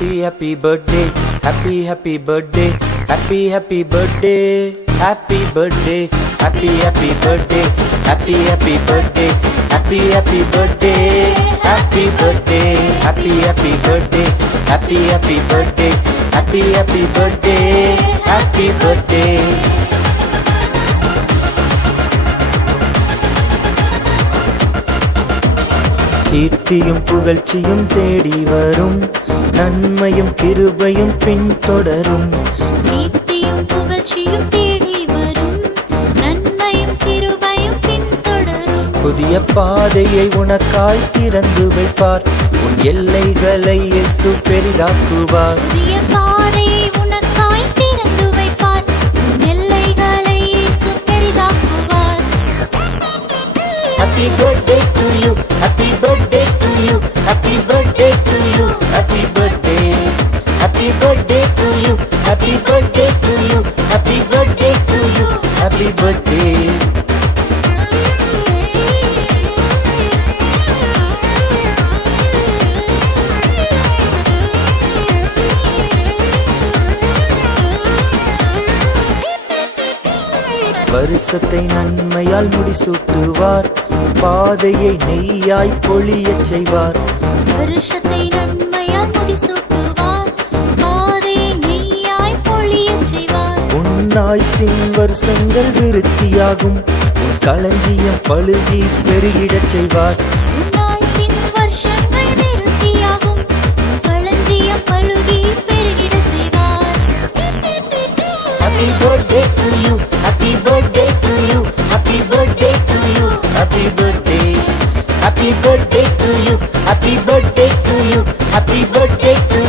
Happy happy birthday, happy birthday, happy birthday, happy birthday, happy birthday, happy birthday, happy birthday, happy birthday, happy birthday, happy birthday, happy birthday, happy birthday. கீர்த்தியும் புகழ்ச்சியும் தேடி வரும், நன்மையும் கிருபையும் பின்தொடரும். கீர்த்தியும் புகழ்ச்சியும் தேடி வரும், நன்மையும் கிருபையும் பின்தொடரும். புதிய பாதையை உனக்காய் திறந்து வைப்பார், உன் எல்லைகளை இயேசு பெரிதாக்குவார். புதிய பாதையை உனக்காய் திறந்து வைப்பார், உன் எல்லைகளை இயேசு பெரிதாக்குவார். Happy birthday to you, happy birthday to you, happy birthday to you, happy birthday, happy birthday to you, happy birthday to you, happy birthday to you, happy birthday. வருஷத்தை நன்மையால் முடிசூட்டுவார், பாதையை நெய்யாய் பொழியச் செய்வார். வருஷத்தை நன்மையால் முடிசூட்டுவார், பாதையை நெய்யாய் பொழியச் செய்வார். உன்னாய்சின் வருஷங்கள் விருத்தியாகும், உன் களஞ்சியம் பழுகி பெருகிடச் செய்வார். உன்னாய்சின் வருஷங்கள் விருத்தியாகும், களஞ்சியம் பழுகி பெருகிடச் செய்வார். Happy birthday to you, happy birthday to you, happy birthday to you, happy birthday, happy birthday to you, happy birthday to you, happy birthday to